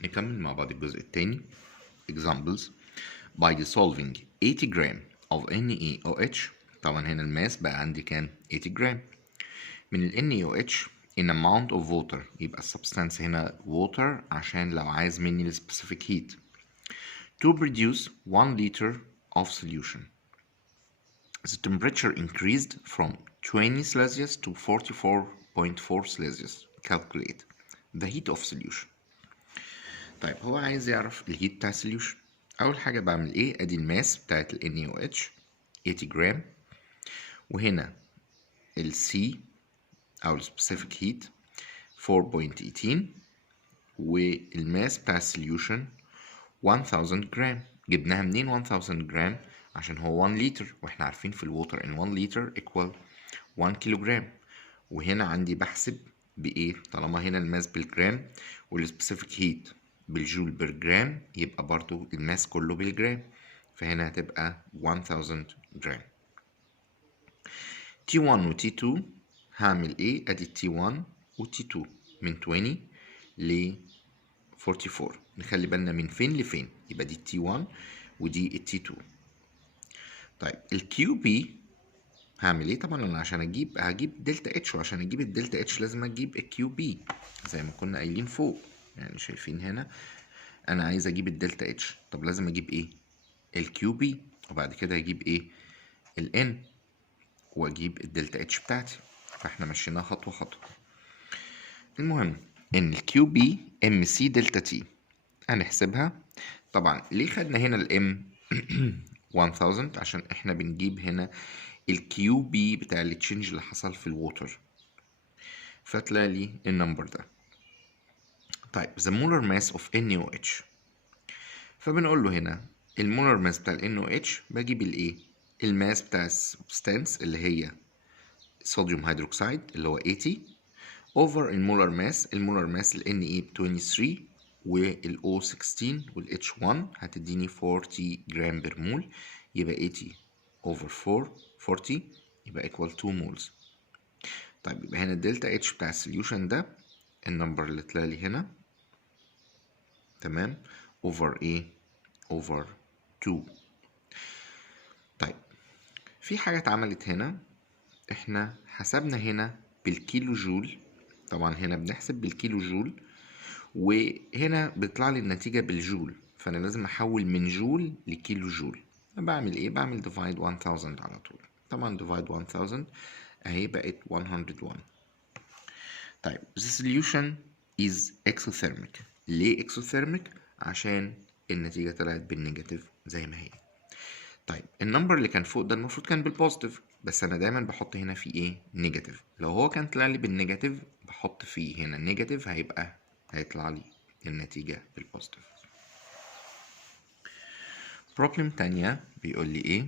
نكمل مع بعض الجزء الثاني. examples by dissolving 80 gram of NaOH. طبعا هنا الماس بقى عندي كام؟ 80 جرام من ال NaOH in amount of water. يبقى السبستانس هنا water عشان لو عايز مني ال specific heat to produce 1 liter of solution. The temperature increased from 20 Celsius to 44.4 Celsius. Calculate the heat of solution. طيب هو عايز يعرف الهيت بتاع السوليوشن. اول حاجه بعمل ايه؟ ادي الماس بتاعت ال NaOH 80 جرام، وهنا ال C او ال specific heat 4.18، والماس بتاع السوليوشن 1000 جرام. جبناها منين 1000 جرام؟ عشان هو 1 لتر، واحنا عارفين في الووتر ان 1 لتر equal 1 كيلو جرام. وهنا عندي بحسب بايه؟ طالما هنا الماس بالجرام والسبيسيفيك هيت بالجول بير جرام، يبقى برضو الماس كله بالجرام، فهنا هتبقى 1000 جرام. T1 و T2 هعمل ايه؟ ادي T1 و T2 من 20 ل 44. نخلي بالنا من فين لفين، يبقى دي T1 ودي ال T2. طيب ال QB هعمل ايه؟ طبعا انا عشان هجيب دلتا اتش، وعشان اجيب الدلتا اتش لازم اجيب الكيو بي زي ما كنا قايلين فوق. يعني شايفين هنا انا عايز اجيب الدلتا اتش، طب لازم اجيب ايه؟ الكيو بي، وبعد كده اجيب ايه؟ الان، واجيب الدلتا اتش بتاعتي. فاحنا مشيناها خطوه خطوه. المهم ان الكيو بي ام سي دلتا تي هنحسبها. طبعا ليه خدنا هنا الام 1000؟ عشان احنا بنجيب هنا الكيو بي بتاع التشينج اللي حصل في الووتر، فتلاقي لي النمبر ده. طيب the molar mass of NaOH، فبنقول له هنا المولر ماس بتاع ال NaOH بجيب الايه؟ الماس بتاع السبستانس اللي هي صوديوم هيدروكسيد اللي هو 80 اوفر المولر ماس ال Na ب 23 وال O 16 وال H1 هتديني 40 جرام بر مول، يبقى 80 over 40 يبقى equal 2 مولز. طيب يبقى هنا الدلتا اتش بتاع السوليوشن ده النمبر اللي طلع لي هنا، تمام، over ايه؟ over 2. طيب في حاجة اتعملت هنا، احنا حسبنا هنا بالكيلو جول. طبعا هنا بنحسب بالكيلو جول، وهنا بيطلع لي النتيجة بالجول، فأنا لازم أحول من جول لكيلو جول. بعمل إيه؟ بعمل divide 1000 على طول. طبعا divide 1000 أهي بقت 101. طيب the solution is exothermic. ليه exothermic؟ عشان النتيجة طلعت بالنيجاتيف زي ما هي. طيب النمبر اللي كان فوق ده المفروض كان بالبوزيتيف، بس انا دايما بحط هنا في ايه؟ نيجاتيف. لو هو كان طلع لي بالنيجاتيف بحط فيه هنا نيجاتيف، هيطلع لي النتيجة بالبوزيتيف. بروبلم تانية بيقول لي ايه؟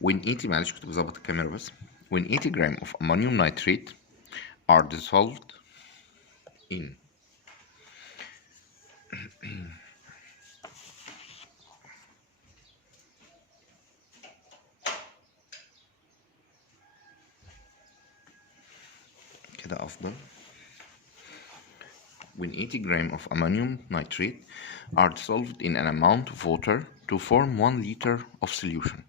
when 80 معلش كنت بظبط الكاميرا بس. when 80 gram of ammonium nitrate are dissolved in كده أفضل. when 80 gram of ammonium nitrate are dissolved in an amount of water to form 1 liter of solution.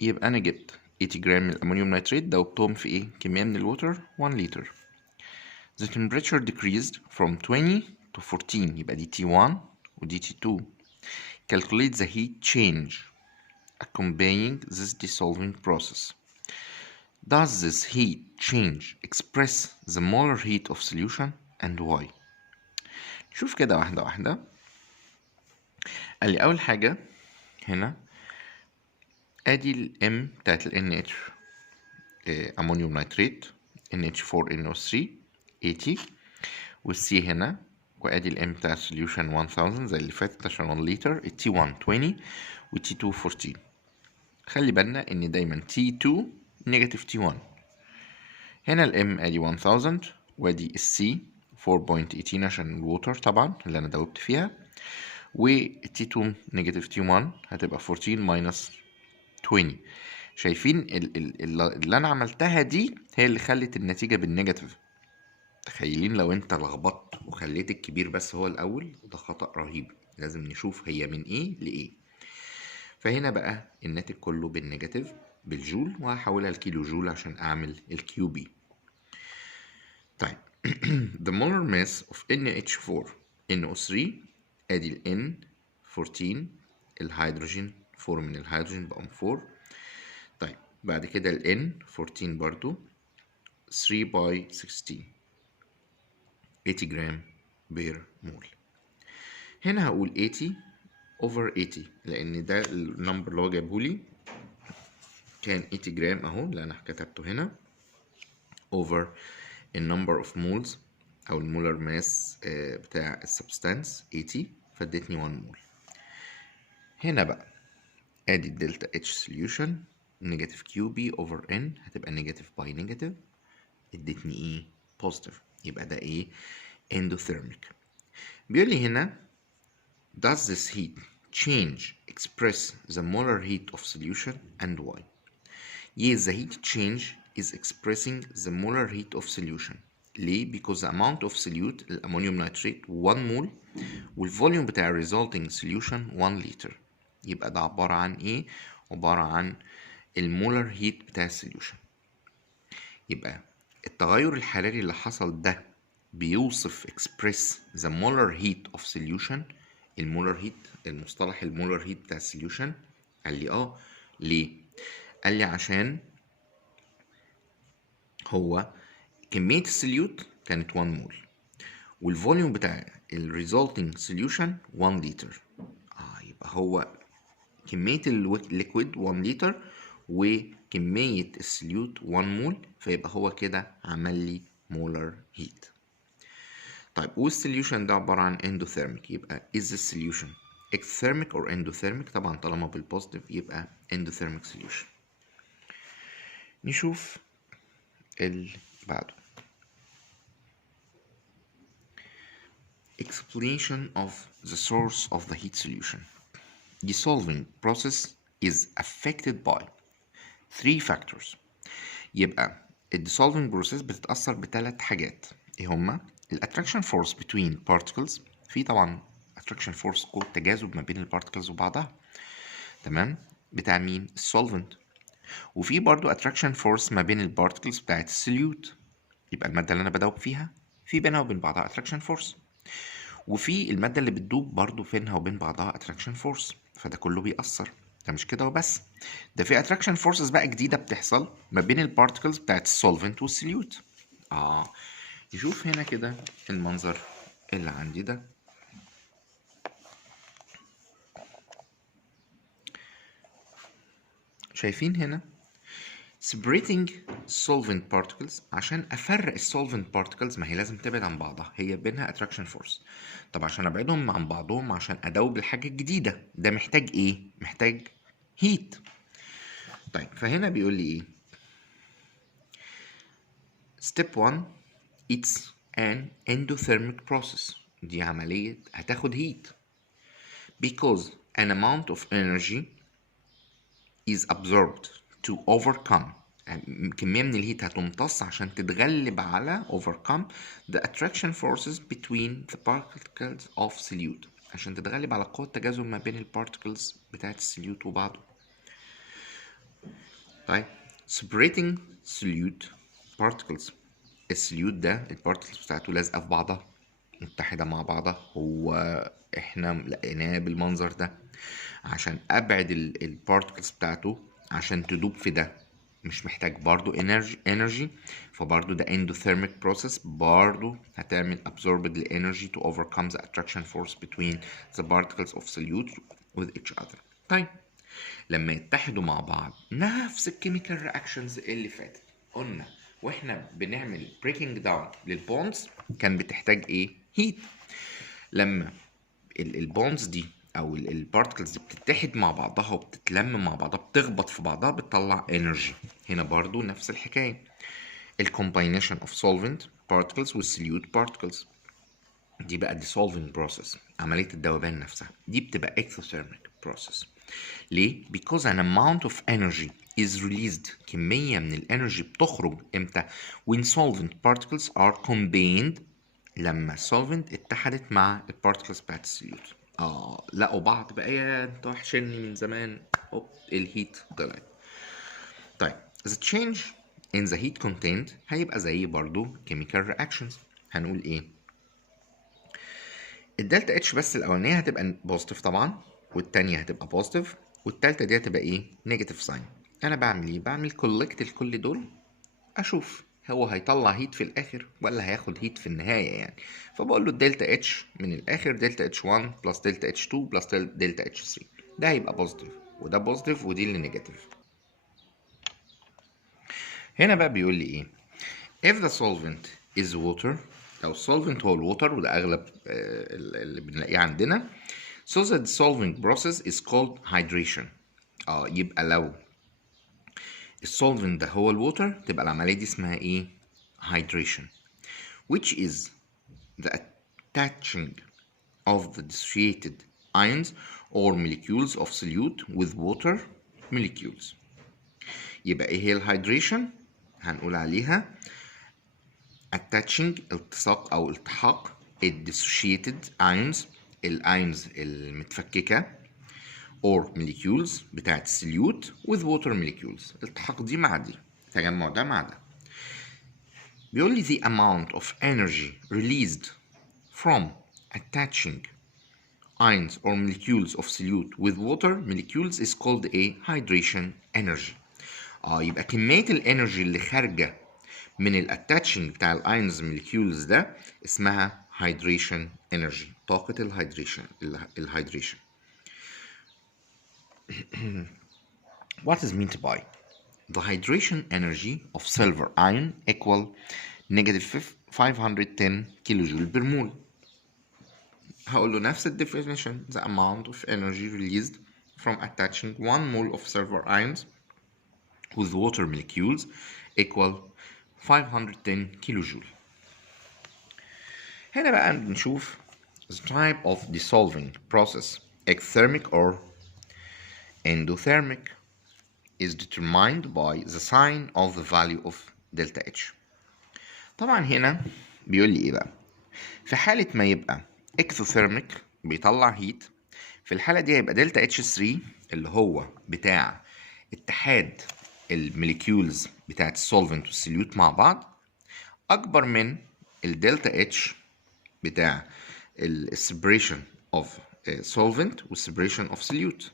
يبقى أنا جبت 80 جرام من الأمونيوم نيتريت دوبتهم في إيه؟ كمية من الووتر 1 لتر. The temperature decreased from 20 to 14، يبقى دي T1 ودي T2. Calculate the heat change accompanying this dissolving process. Does this heat change express the molar heat of solution and why؟ شوف كده واحدة واحدة. قال لي أول حاجة هنا ادي ال M بتاعت ال NH امونيوم نيتريت NH4NO3 80، والسي هنا، وادي ال M بتاع السوليوشن 1000 زي اللي فاتت عشان 1 لتر. ال T1 20 وال T2 14. خلي بالنا ان دايما T2 نيجاتيف T1، هنا الام ادي 1000 وادي السي 4.18 عشان الووتر طبعا اللي انا دوبت فيها، والتي 2 نيجاتيف تي 1 هتبقى 14 ماينس 20. شايفين اللي انا عملتها دي هي اللي خلت النتيجة بالنيجاتيف. تخيلين لو انت لخبطت وخليت الكبير بس هو الاول، ده خطأ رهيب. لازم نشوف هي من ايه لايه. فهنا بقى الناتج كله بالنيجاتيف بالجول، وهحولها لكيلو جول عشان اعمل الكيو بي. طيب the molar mass of NaH4 NO3 ادي ال N 14 الهيدروجين 4 من الهيدروجين بقى 4. طيب بعد كده ال N 14 برضو 3 باي 16 80 جرام بير مول. هنا هقول 80 over 80 لان ده النمبر اللي هو جابهولي كان 80 جرام اهو اللي انا كتبته هنا over النمبر اوف مولز او المولر ماس بتاع السبستانس 80، فادتني 1 مول. هنا بقى ادي الدلتا اتش سوليوشن نيجاتيف كيو بي اوفر ان هتبقى نيجاتيف باي نيجاتيف، ادتني ايه بوزيتيف، يبقى ده ايه اندوثيرميك. بيقول لي هنا does this heat change express the molar heat of solution and why. Yes, the heat change is expressing the molar heat of solution. ليه؟ because the amount of solute الأمونيوم نيتريت 1 مول والفوليوم بتاع ال resulting solution 1 لتر. يبقى ده عبارة عن إيه؟ عبارة عن المولر هيت بتاع السوليوشن. يبقى التغير الحراري اللي حصل ده بيوصف express the molar heat of solution. المولر هيت، المصطلح المولر هيت بتاع السوليوشن. قال لي ليه؟ قال لي عشان هو كمية السوليوت كانت 1 مول والفوليوم بتاع الريزولتنج سوليوشن 1 لتر. يبقى هو كمية الليكويد 1 لتر وكمية السوليوت 1 مول، فيبقى هو كده عمل لي مولر هيت. طيب والسوليوشن ده عبارة عن اندوثيرميك، يبقى is the solution exothermic or endothermic؟ طبعا طالما بالبوزيتيف يبقى endothermic solution. نشوف اللي بعده. Explanation of the source of the heat solution. Dissolving process is affected by 3 factors. يبقى dissolving process بتتأثر بثلاث حاجات. ايه هما؟ attraction force between particles. في طبعا attraction force قوة تجاذب ما بين البارتكلز وبعضها، تمام، بتاع مين؟ السولفنت. وفي برضو attraction force ما بين البارتكلز بتاعت السوليوت، يبقى المادة اللي أنا بدوب فيها في بينها وبين بعضها attraction force. وفي المادة اللي بتدوب برضو بينها وبين بعضها attraction force، فده كله بيأثر. ده مش كده وبس، ده في attraction forces بقى جديدة بتحصل ما بين البارتكلز بتاعت السولفنت والسوليوت. نشوف هنا كده المنظر اللي عندي ده. شايفين هنا separating solvent particles. عشان افرق السولفنت particles ما هي لازم تبعد عن بعضها، هي بينها attraction force. طب عشان ابعدهم عن بعضهم عشان ادوب الحاجة الجديدة، ده محتاج ايه؟ محتاج heat. طيب فهنا بيقول لي ايه؟ step 1 it's an endothermic process. دي عملية هتاخد heat because an amount of energy is absorbed to overcome. يعني كمية من الهيت هتمتص عشان تتغلب على overcome the attraction forces between the particles of solute، عشان تتغلب على قوة التجاذب ما بين البارتكلز بتاعت السوليوت وبعضه. طيب separating solute particles. السوليوت ده البارتكلز بتاعته لازقة في بعضها متحدة مع بعضها، هو احنا لقيناه بالمنظر ده. عشان ابعد البارتكلز بتاعته عشان تدوب في ده مش محتاج برضو energy فبرضو ده endothermic process، برضو هتعمل absorbed the energy to overcome the attraction force between the particles of solute with each other. طيب لما يتحدوا مع بعض نفس الكيميكال رياكشنز اللي فاتت قلنا واحنا بنعمل breaking down للبونز كان بتحتاج ايه؟ heat. لما البونز دي او البارتكلز دي بتتحد مع بعضها وبتتلم مع بعضها بتخبط في بعضها بتطلع انرجي. هنا برضو نفس الحكايه، الcombination of solvent particles والsolute particles. دي بقى dissolving process، عملية الذوبان نفسها دي بتبقى exothermic process. ليه؟ because an amount of energy is released، كمية من الانرجي بتخرج امتى؟ when solvent particles are combined، لما solvent اتحدت مع البارتكلز بتاعت السوليوت. لقوا بعض بقى، يا انتوا وحشني من زمان، الهيت طلعت. طيب the change in the heat content هيبقى زي برضو chemical reactions. هنقول ايه؟ الدلتا اتش بس الاولانيه هتبقى بوزيتيف طبعا، والتانيه هتبقى بوزيتيف، والتالته دي هتبقى ايه؟ نيجاتيف ساين. انا بعمل ايه؟ بعمل كولكت لكل دول، اشوف هو هيطلع هيت في الاخر ولا هياخد هيت في النهايه يعني. فبقول له الدلتا اتش من الاخر دلتا اتش 1 بلس دلتا اتش 2 بلس دلتا اتش 3، ده هيبقى بوزيتيف وده بوزيتيف ودي اللي نيجاتيف. هنا بقى بيقول لي ايه؟ if the solvent is water، لو السولفنت هو الووتر، وده اغلب اللي بنلاقيه عندنا، so the dissolving process is called hydration. يبقى لو السولفنت ده هو الووتر تبقى العمليه دي اسمها ايه؟ hydration، which is the attaching of the dissociated ions or molecules of solute with water molecules. يبقى ايه هي الهيدريشن؟ هنقول عليها attaching، التصاق او التحاق dissociated ions، الايونز المتفككه or molecules بتاعت السوليوت with water molecules، التحاق دي مع دي، تجمع ده مع ده. بيقول لي the amount of energy released from attaching ions or molecules of solute with water molecules is called a hydration energy. يبقى كمية الانرجي اللي خارجة من الاتاتشنج بتاع الايونز molecules ده اسمها hydration energy، طاقة الهيدريشن. What is meant by the hydration energy of silver ion equal negative 510 kilojoule per mole. هقول له نفس الديفينيشن، the amount of energy released from attaching 1 mole of silver ions with water molecules equal 510 kilojoule. هنا بقى بنشوف the type of dissolving process exothermic or endothermic is determined by the sign of the value of delta H. طبعا هنا بيقول لي ايه بقى؟ في حالة ما يبقى exothermic بيطلع هيت، في الحالة دي هيبقى دلتا اتش 3 اللي هو بتاع اتحاد الموليكيولز بتاعت السولفنت والسوليوت مع بعض أكبر من الدلتا اتش بتاع السبريشن اوف solvent والسبريشن اوف solute.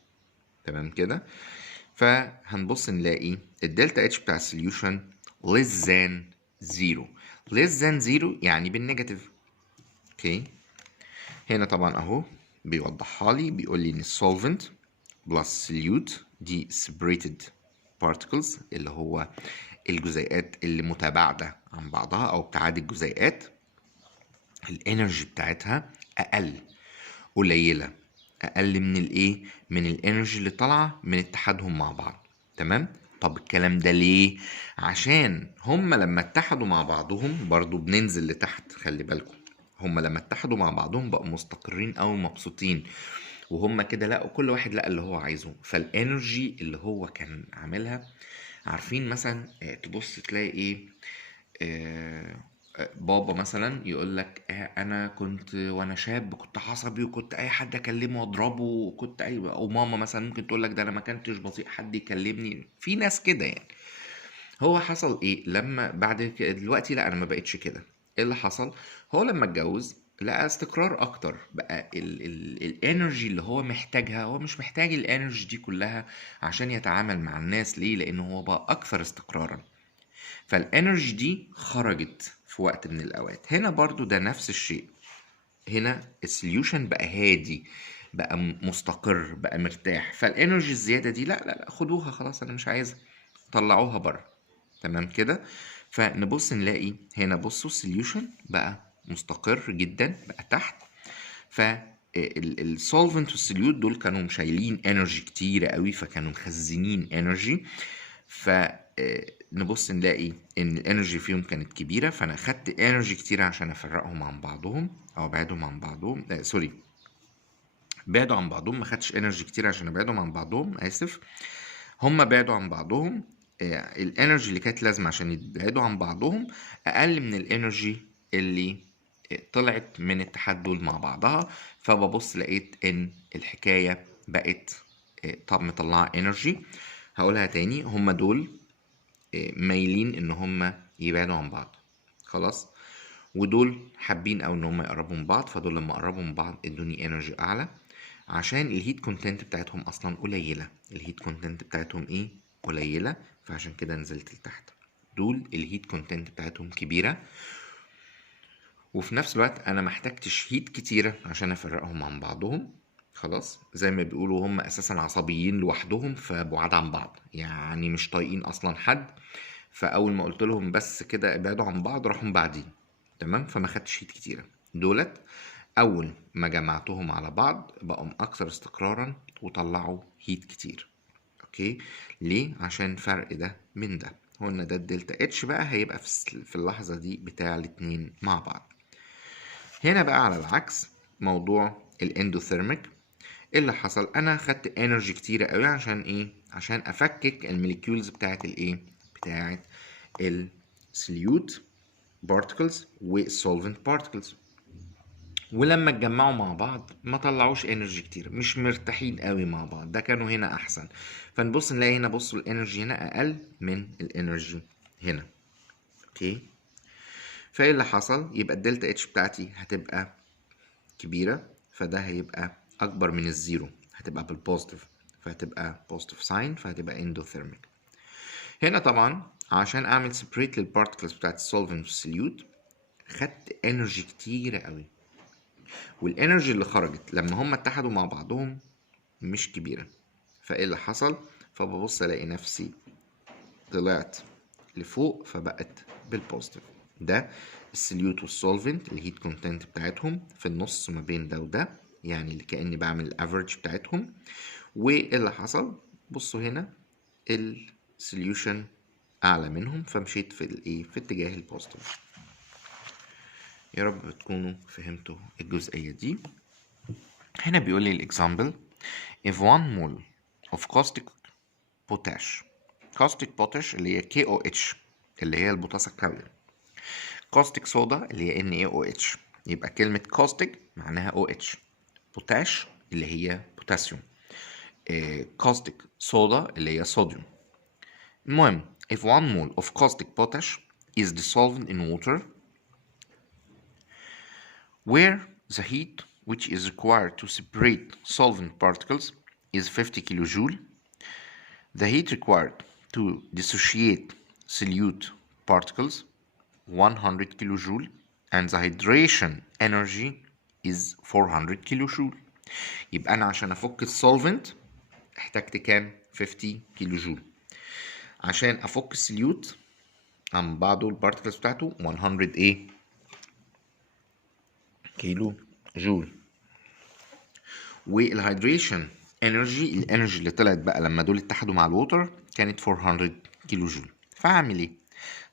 تمام كده؟ فهنبص نلاقي الدلتا اتش بتاع السوليوشن less than 0. less than 0 يعني بالنيجاتيف. اوكي، هنا طبعا اهو بيوضحها لي، بيقول لي ان السولفنت بلس سوليوت دي separated particles اللي هو الجزيئات اللي متباعدة عن بعضها او ابتعاد الجزيئات، الانرجي بتاعتها قليلة، اقل من الايه؟ من الانرجي اللي طالعة من اتحادهم مع بعض. تمام؟ طب الكلام ده ليه؟ عشان هما لما اتحدوا مع بعضهم، برضو بننزل لتحت، خلي بالكم، هما لما اتحدوا مع بعضهم بقوا مستقرين او مبسوطين، وهما كده لقوا كل واحد لقى اللي هو عايزه، فالانرجي اللي هو كان عاملها، عارفين مثلا تبص تلاقي ايه؟ بابا مثلا يقول لك انا كنت وانا شاب كنت عصبي وكنت اي حد اكلمه واضربه وكنت او ماما مثلا ممكن تقول لك ده انا ما كنتش بطيء حد يكلمني، في ناس كده يعني. هو حصل ايه لما بعد دلوقتي؟ لا انا ما بقتش كده. ايه اللي حصل؟ هو لما اتجوز لقى استقرار اكتر، بقى الانرجي اللي هو محتاجها، هو مش محتاج الانرجي دي كلها عشان يتعامل مع الناس. ليه؟ لانه هو بقى اكثر استقرارا، فالانرجي دي خرجت في وقت من الاوقات. هنا برضو ده نفس الشيء، هنا السوليوشن بقى هادي، بقى مستقر، بقى مرتاح، فالانرجي الزياده دي لا لا لا خدوها خلاص انا مش عايزها، طلعوها بره. تمام كده؟ فنبص نلاقي هنا، بصوا السوليوشن بقى مستقر جدا، بقى تحت، فالسولفنت والسوليوت دول كانوا شايلين انرجي كتيره قوي، فكانوا مخزنين انرجي، ف نبص نلاقي ان الانرجي فيهم كانت كبيره، فانا خدت انرجي كتير عشان افرقهم عن بعضهم او ابعدهم عن بعضهم. سوري، بعدوا عن بعضهم، ما خدتش انرجي كتير عشان ابعدهم عن بعضهم، اسف. هم بعدوا عن بعضهم، الانرجي اللي كانت لازمه عشان يبعدوا عن بعضهم اقل من الانرجي اللي طلعت من اتحاد دول مع بعضها. فببص لقيت ان الحكايه بقت طب مطلعه انرجي. هقولها تاني، هم دول مايلين ان هم يبعدوا عن بعض، خلاص، ودول حابين او ان هم يقربوا من بعض، فدول لما قربوا من بعض ادوني انرجي اعلى عشان الهيت كونتنت بتاعتهم اصلا قليله. الهيت كونتنت بتاعتهم ايه؟ قليله، فعشان كده نزلت لتحت. دول الهيت كونتنت بتاعتهم كبيره، وفي نفس الوقت انا محتاجتش هيت كتيره عشان افرقهم عن بعضهم، خلاص. زي ما بيقولوا هم اساسا عصبيين لوحدهم فبعاد عن بعض، يعني مش طايقين اصلا حد، فاول ما قلت لهم بس كده ابعدوا عن بعض راحوا بعدين، تمام. فما خدتش هيت كتيره. دولت اول ما جمعتهم على بعض بقوا اكثر استقرارا وطلعوا هيت كتير. اوكي، ليه؟ عشان الفرق ده من ده. قلنا ده الدلتا اتش بقى هيبقى في اللحظه دي بتاع الاتنين مع بعض. هنا بقى على العكس موضوع الاندوثيرميك، اللي حصل انا خدت انرجي كتيره قوي عشان ايه؟ عشان افكك الموليكيولز بتاعت الايه؟ بتاعت السليوت بارتكلز والسولفنت بارتكلز، ولما اتجمعوا مع بعض ما طلعوش انرجي كتير، مش مرتاحين قوي مع بعض، ده كانوا هنا احسن. فنبص نلاقي هنا، بصوا الانرجي هنا اقل من الانرجي هنا. اوكي، فايه اللي حصل؟ يبقى الدلتا اتش بتاعتي هتبقى كبيرة، فده هيبقى أكبر من الزيرو، هتبقى بالبوزيتيف، فهتبقى بوزيتيف ساين، فهتبقى اندوثيرميك. هنا طبعا عشان أعمل سبريت للبارتكلز بتاعت السولفنت والسليوت خدت انرجي كتيرة قوي، والانرجي اللي خرجت لما هم اتحدوا مع بعضهم مش كبيرة. فايه اللي حصل؟ فببص الاقي نفسي طلعت لفوق فبقت بالبوزيتيف. ده السليوت والسولفنت الهيت كونتنت بتاعتهم في النص ما بين ده وده، يعني اللي كأني بعمل الافريج بتاعتهم. واللي حصل بصوا هنا السوليوشن اعلى منهم، فمشيت في الايه؟ في اتجاه البوزيتيف. يا رب تكونوا فهمتوا الجزئية دي. هنا بيقول لي الاكزامبل if 1 mole of caustic potash اللي هي KOH اللي هي البوتاسا الكاوية، caustic soda اللي هي NaOH، يبقى كلمة caustic معناها OH، بوتاش اللي هي بوتاسيوم، caustic soda اللي هي صوديوم. المهم if 1 mole of caustic potash is dissolved in water where the heat which is required to separate solvent particles is 50 kilojoule, the heat required to dissociate solute particles 100 kilojoule, and the hydration energy is 400 kilojoule. يبقى أنا عشان أفك السولفنت احتجت كام؟ 50 كيلو جول. عشان أفك السليوت عن بعضه البارتكلز بتاعته 100 ايه؟ كيلو جول. والهيدريشن انرجي، الانرجي اللي طلعت بقى لما دول اتحدوا مع الووتر كانت 400 كيلو جول. فهعمل ايه؟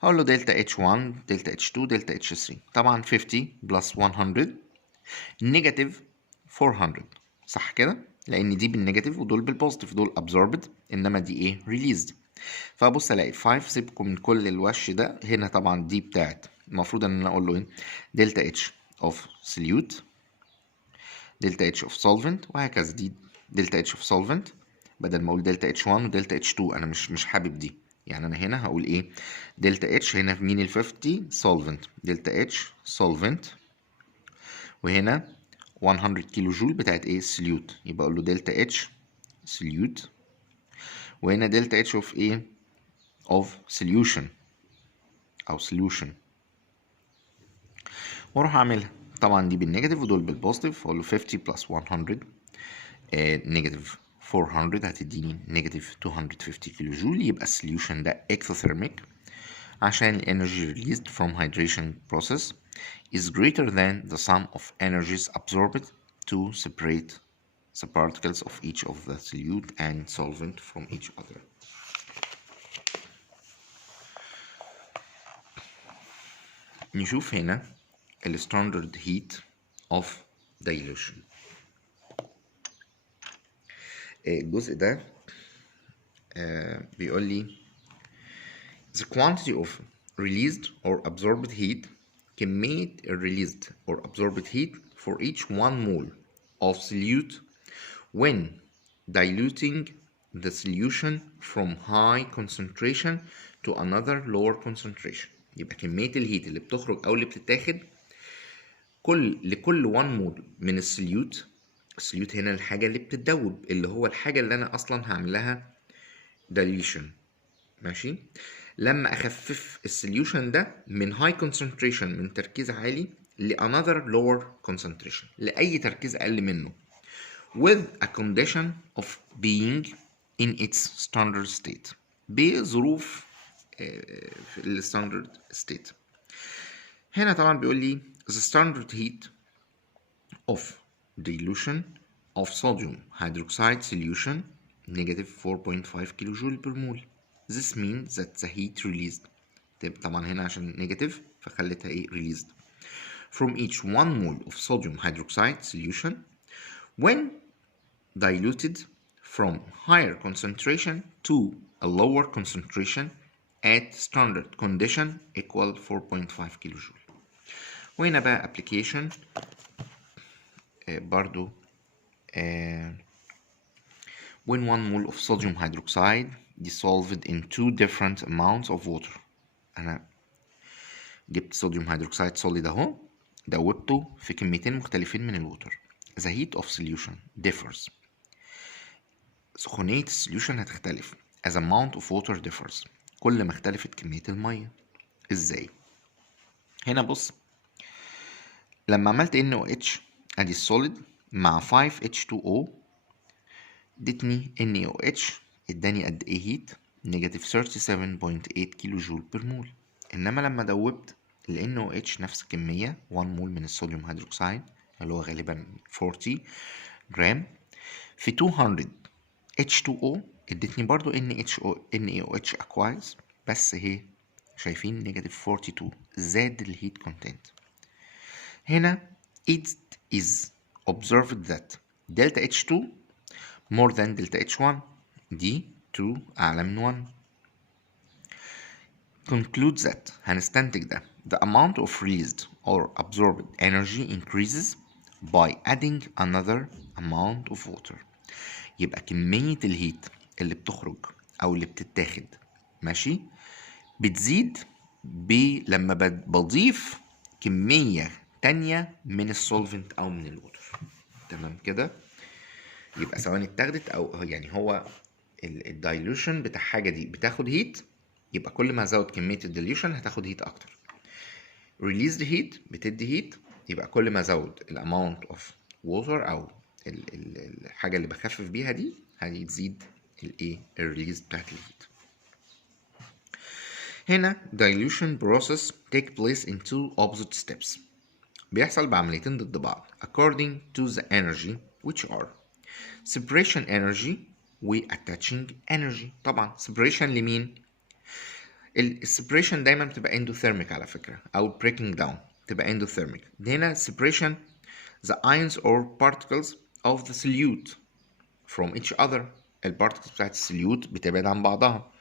هقول له دلتا اتش 1 دلتا اتش 2 دلتا اتش 3. طبعا 50 بلس 100 نيجاتيف 400، صح كده؟ لان دي بالنيجاتيف ودول بالبوزيتيف، دول absorbed انما دي ايه؟ released. فبص الاقي 5، سيبكم من كل الوش ده. هنا طبعا دي بتاعت المفروض ان انا اقول له ايه؟ دلتا اتش اوف سليوت، دلتا اتش اوف سولفنت، وهكذا. دي دلتا اتش اوف سولفنت بدل ما اقول دلتا اتش 1 ودلتا اتش 2، انا مش حابب دي. يعني انا هنا هقول ايه؟ دلتا اتش هنا في مين؟ ال 50 سولفنت، دلتا اتش سولفنت، وهنا 100 كيلو جول بتاعت ايه؟ السليوت، يبقى اقول له دلتا اتش سليوت، وهنا دلتا اتش اوف ايه؟ اوف سوليوشن او سوليوشن، واروح اعملها. طبعا دي بالنيجاتيف ودول بالبوزيتيف، اقول له 50 بلس 100 نيجاتيف 400 هتديني نيجاتيف 250 كيلو جول. يبقى السوليوشن ده اكسوثيرميك عشان الانرجي released from hydration process is greater than the sum of energies absorbed to separate the particles of each of the solute and solvent from each other. نشوف هنا ال standard heat of dilution. الجزء ده بيقول لي the quantity of released or absorbed heat، كمية released or absorbed heat for each 1 mole of solute when diluting the solution from high concentration to another lower concentration. يبقى كمية الهيت اللي بتخرج أو اللي بتتاخد لكل 1 مول من السوليوت. السوليوت هنا الحاجة اللي بتتدوب، اللي هو الحاجة اللي أنا أصلا هعمل لها dilution. ماشي. لما أخفف السوليوشن ده من high concentration، من تركيز عالي، ل another lower concentration، لأي تركيز أقل منه، with a condition of being in its standard state، بظروف في ال standard state. هنا طبعا بيقول لي the standard heat of dilution of sodium hydroxide solution negative 4.5 kilojoule per mole. This means that the heat released، طبعا هنا عشان نيجاتيف فخليتها ايه released from each 1 mole of sodium hydroxide solution when diluted from higher concentration to a lower concentration at standard condition equal 4.5 kilojoule. وهنا بقى application برضو when 1 mole of sodium hydroxide dissolved in 2 different amounts of water. أنا جبت صوديوم هيدروكسيد solid أهو، دوبته في كميتين مختلفين من الووتر. The heat of solution differs. سخونية السوليوشن هتختلف as amount of water differs، كل ما اختلفت كمية المية. ازاي؟ هنا بص، لما عملت NaOH ادي السوليد مع 5H2O ادتني NaOH اداني قد ايه هيت؟ نيجاتيف 37.8 كيلو جول بير مول. انما لما دوبت ال NaOH نفس الكمية 1 مول من الصوديوم هيدروكسيد اللي هو غالبا 40 جرام في 200 H2O ادتني برضو NaOH aqueous، بس هي شايفين نيجاتيف 42 زاد الهيت كونتنت. هنا it is observed that delta H2 more than delta H1، دي 2 أعلى من 1. concludes that هنستنتج ده the amount of released or absorbed energy increases by adding another amount of water. يبقى كمية الهيت اللي بتخرج أو اللي بتتاخد ماشي بتزيد لما بضيف كمية تانية من السولفنت أو من الوتر. تمام كده؟ يبقى سواء اتاخدت أو يعني هو الدايلوشن بتاع حاجة دي بتاخد هيت، يبقى كل ما هزود كمية الديليوشن هتاخد هيت أكتر. released heat بتدي هيت، يبقى كل ما ازود الاماونت اوف ووتر او الحاجه اللي بخفف بيها دي هتزيد الايه الريليز بتاعت الهيت. هنا dilution process take place in two opposite steps، بيحصل بعمليتين ضد بعض according to the energy which are separation energy و attaching energy. طبعا separation لمين؟ السبريشن دايما بتبقى اندوثيرميك على فكرة، أو breaking down تبقى اندوثيرميك. هنا separation the ions or particles of the solute from each other، البارتكلز بتاعت السوليوت بتبعد عن بعضها.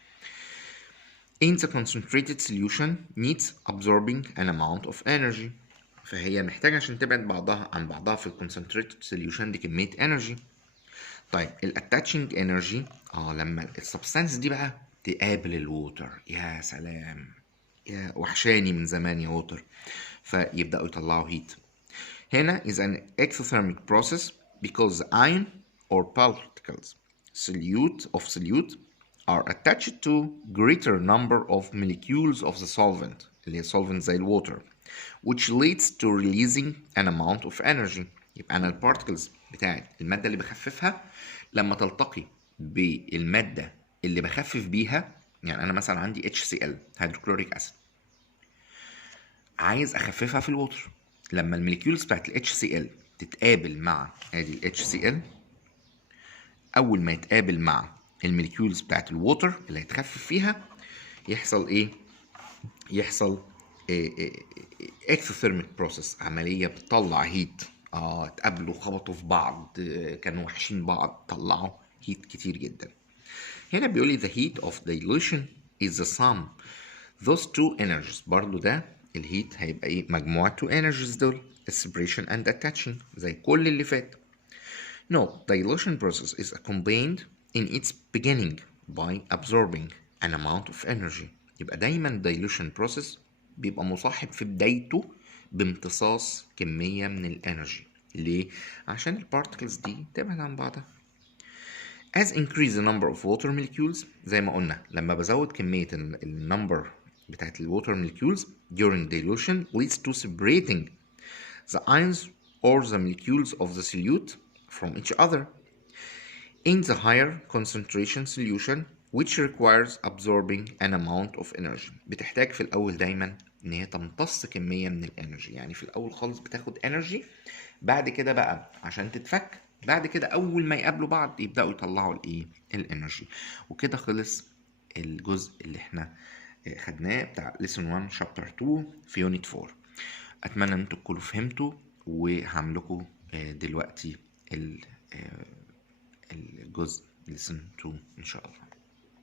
in the concentrated solution needs absorbing an amount of energy، فهي محتاجة عشان تبعد بعضها عن بعضها في concentrated solution دي كمية energy. طيب attaching energy لما السبستانس دي بقى تقابل الووتر، يا سلام، يا وحشاني من زمان يا ووتر، فيبدأوا يطلعوا هيت. هنا is an exothermic process because the ion or particles solute are attached to greater number of molecules of the solvent اللي هي solvent زي الووتر which leads to releasing an amount of energy. يبقى أنا البارتكلز بتاعت المادة اللي بخففها لما تلتقي بالمادة اللي بخفف بيها، يعني أنا مثلا عندي HCl هيدروكلوريك أسيد عايز أخففها في الووتر، لما الموليكيولز بتاعت ال HCl تتقابل مع ادي ال HCl، أول ما يتقابل مع الموليكيولز بتاعت الووتر اللي هيتخفف فيها يحصل إيه؟ يحصل اكسوثيرميك بروسيس، عمليه بتطلع هيت. اتقابلوا خبطوا في بعض، كانوا وحشين بعض، طلعوا هيت كتير جدا. هنا بيقول لي the heat of dilution is the sum those two energies. برضو ده الهيت هيبقى ايه؟ مجموعة two energies دول، separation and attaching زي كل اللي فات. No, dilution process is accompanied in its beginning by absorbing an amount of energy. يبقى دايما dilution process بيبقى مصاحب في بدايته بامتصاص كمية من الانرجي. ليه؟ عشان البارتكلز دي تبعد عن بعضها. As increase the number of water molecules، زي ما قلنا لما بزود كمية النمبر بتاعت الووتر molecules during dilution leads to separating the ions or the molecules of the solute from each other in the higher concentration solution which requires absorbing an amount of energy. بتحتاج في الأول دايما إن هي تمتص كمية من الانرجي، يعني في الأول خالص بتاخد انرجي، بعد كده بقى عشان تتفك، بعد كده أول ما يقابلوا بعض يبدأوا يطلعوا الإيه؟ الانرجي. وكده خلص الجزء اللي احنا خدناه بتاع lesson 1 chapter 2 في unit 4. أتمنى إن انتوا تكونوا فهمتوا، وهعملكوا دلوقتي الجزء lesson 2 إن شاء الله.